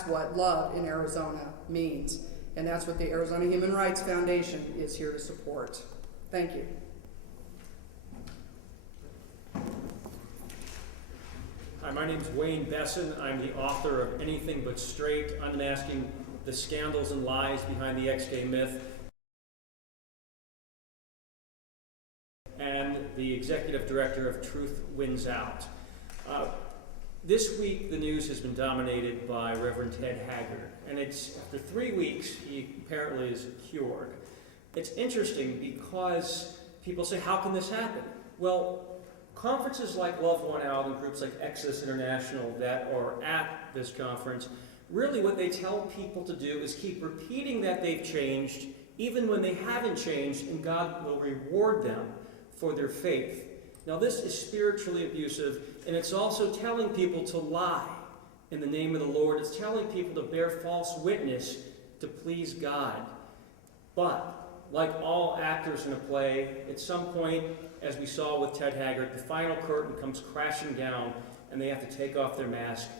That's what love in Arizona means. And that's what the Arizona Human Rights Foundation is here to support. Thank you. Hi, my name is Wayne Besson. I'm the author of Anything But Straight, Unmasking the Scandals and Lies Behind the Ex-Gay Myth, and the executive director of Truth Wins Out. This week, the news has been dominated by Reverend Ted Haggard, and it's after 3 weeks, he apparently is cured. It's interesting because people say, how can this happen? Well, conferences like Love One Out and groups like Exodus International that are at this conference, really what they tell people to do is keep repeating that they've changed, even when they haven't changed, and God will reward them for their faith. Now, this is spiritually abusive, and it's also telling people to lie in the name of the Lord. It's telling people to bear false witness to please God. But, like all actors in a play, at some point, as we saw with Ted Haggard, the final curtain comes crashing down, and they have to take off their mask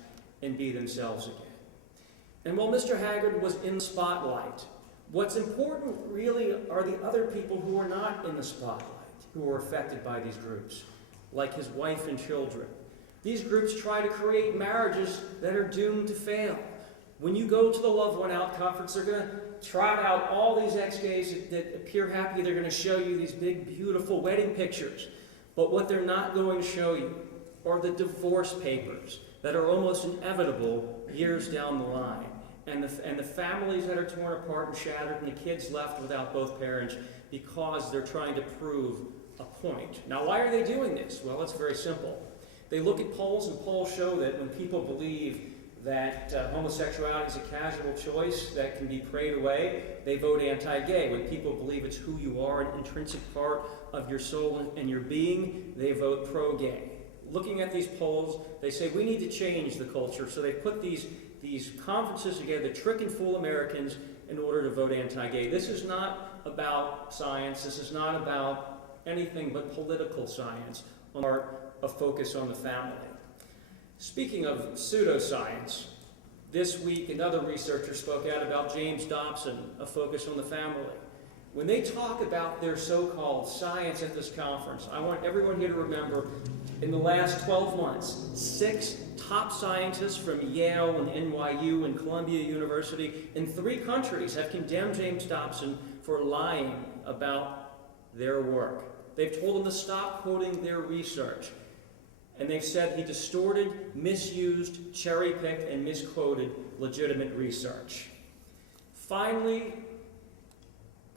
and be themselves again. And while Mr. Haggard was in the spotlight, what's important really are the other people who are not in the spotlight, who are affected by these groups, like his wife and children. These groups try to create marriages that are doomed to fail. When you go to the Love One Out conference, they're going to trot out all these ex-gays that appear happy. They're going to show you these big, beautiful wedding pictures. But what they're not going to show you are the divorce papers that are almost inevitable years down the line. And the families that are torn apart and shattered, and the kids left without both parents because they're trying to prove a point. Now, why are they doing this? Well, it's very simple. They look at polls, and polls show that when people believe that homosexuality is a casual choice that can be prayed away, they vote anti-gay. When people believe it's who you are, an intrinsic part of your soul and your being, they vote pro-gay. Looking at these polls, they say we need to change the culture, so they put these conferences together to trick and fool Americans in order to vote anti-gay. This is not about science. This is not about anything but political science, or a focus on the family. Speaking of pseudoscience, this week another researcher spoke out about James Dobson, a focus on the family. When they talk about their so-called science at this conference, I want everyone here to remember, in the last 12 months, 6 top scientists from Yale and NYU and Columbia University in 3 countries have condemned James Dobson for lying about their work. They've told him to stop quoting their research. And they've said he distorted, misused, cherry-picked, and misquoted legitimate research. Finally,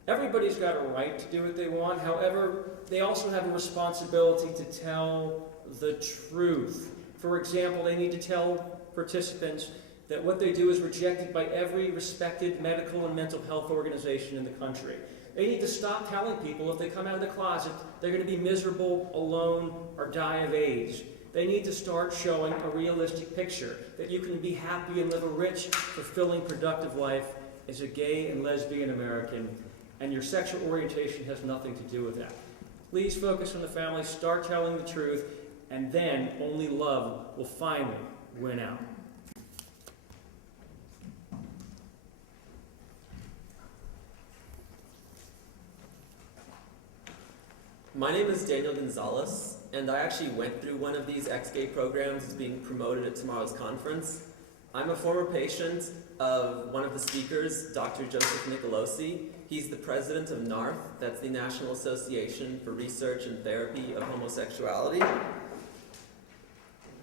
everybody's got a right to do what they want. However, they also have a responsibility to tell the truth. For example, they need to tell participants that what they do is rejected by every respected medical and mental health organization in the country. They need to stop telling people if they come out of the closet, they're going to be miserable, alone, or die of AIDS. They need to start showing a realistic picture that you can be happy and live a rich, fulfilling, productive life as a gay and lesbian American, and your sexual orientation has nothing to do with that. Please focus on the family, start telling the truth, and then only love will finally win out. My name is Daniel Gonzalez, and I actually went through one of these ex-gay programs that's being promoted at tomorrow's conference. I'm a former patient of one of the speakers, Dr. Joseph Nicolosi. He's the president of NARTH, that's the National Association for Research and Therapy of Homosexuality.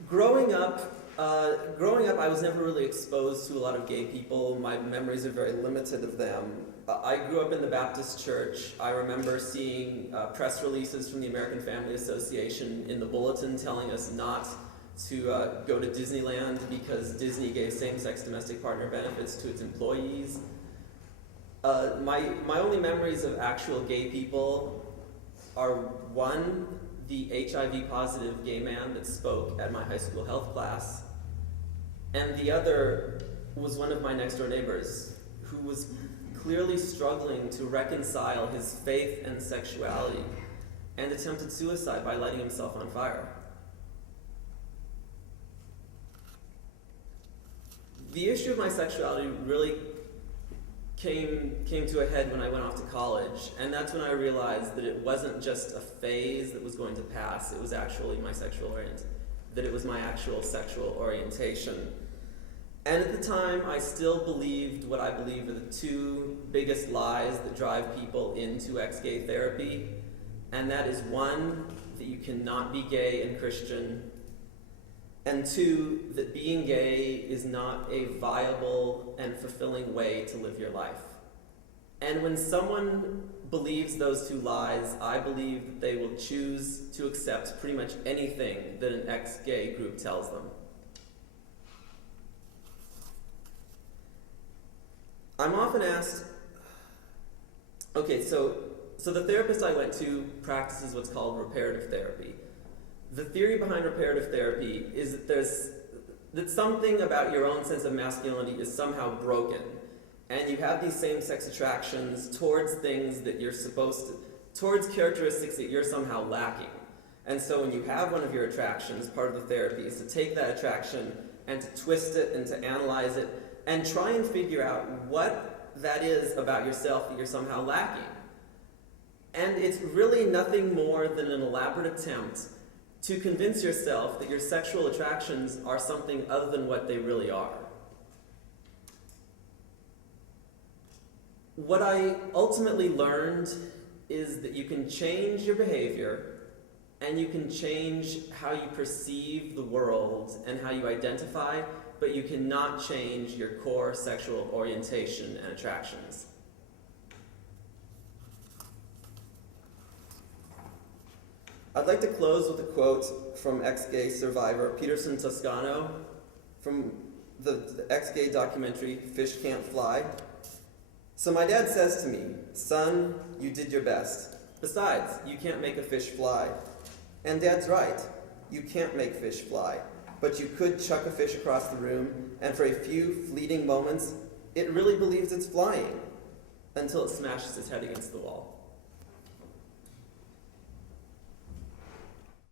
Growing up, I was never really exposed to a lot of gay people. My memories are very limited of them. I grew up in the Baptist church. I remember seeing press releases from the American Family Association in the bulletin telling us not to go to Disneyland because Disney gave same-sex domestic partner benefits to its employees. My only memories of actual gay people are, one, the HIV-positive gay man that spoke at my high school health class, and the other was one of my next-door neighbors who was clearly struggling to reconcile his faith and sexuality and attempted suicide by lighting himself on fire. The issue of my sexuality really came to a head when I went off to college, and that's when I realized that it wasn't just a phase that was going to pass, it was actually that it was my actual sexual orientation. And at the time, I still believed what I believe are the two biggest lies that drive people into ex-gay therapy, and that is one, that you cannot be gay and Christian, and two, that being gay is not a viable and fulfilling way to live your life. And when someone believes those two lies, I believe that they will choose to accept pretty much anything that an ex-gay group tells them. I'm often asked, okay, so the therapist I went to practices what's called reparative therapy. The theory behind reparative therapy is that something about your own sense of masculinity is somehow broken, and you have these same-sex attractions towards things that you're towards characteristics that you're somehow lacking. And so when you have one of your attractions, part of the therapy is to take that attraction and to twist it and to analyze it and try and figure out what that is about yourself that you're somehow lacking. And it's really nothing more than an elaborate attempt to convince yourself that your sexual attractions are something other than what they really are. What I ultimately learned is that you can change your behavior and you can change how you perceive the world and how you identify, but you cannot change your core sexual orientation and attractions. I'd like to close with a quote from ex-gay survivor Peterson Toscano from the ex-gay documentary Fish Can't Fly. So my dad says to me, "Son, you did your best. Besides, you can't make a fish fly." And Dad's right. You can't make fish fly. But you could chuck a fish across the room, and for a few fleeting moments, it really believes it's flying, until it smashes its head against the wall.